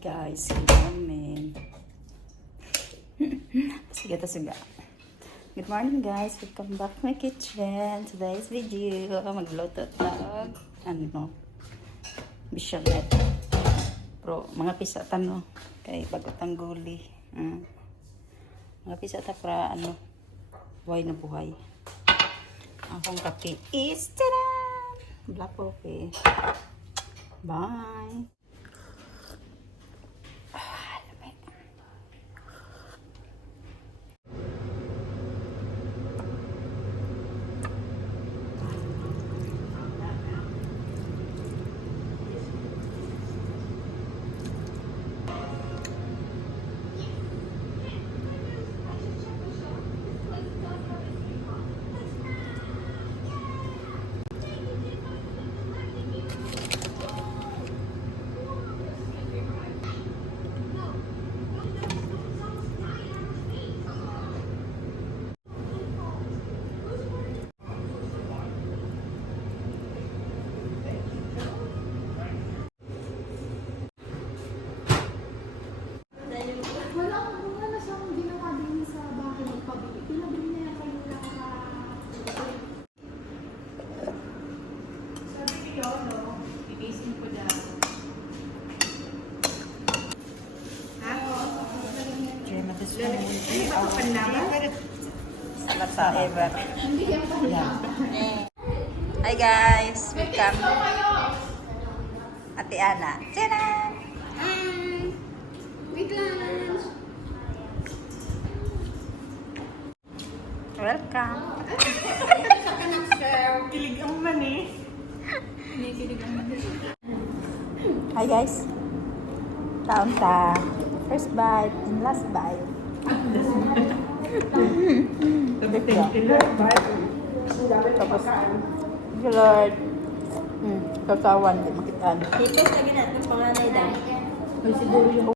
guys, good morning. Sige. Good morning guys, welcome back to my kitchen. Today's video, magluto tag bisyonette. Pero mga pisatan no, kay bago tangguli. Mga pisata para buhay na buhay. Akong kape is black coffee. Bye. Wala siyang ginawa din sa bahay ng pabili. Pinabili niya yung kanila sabi ni Lolo, tinisin ko daw. Salat sa ever. Hindi yan pa. Hi guys, welcome. Ate Ana. Tcharam! Hi! Wait lang! Welcome. Sa kanak sir. Kilig ang mani. Kilig ang mani. Hi guys. Taon ta. First bite and last bite. Tapos, thank you Lord. Katawan, di makitaan. Dito, lagi natin panganay daw. Ay, siguro yung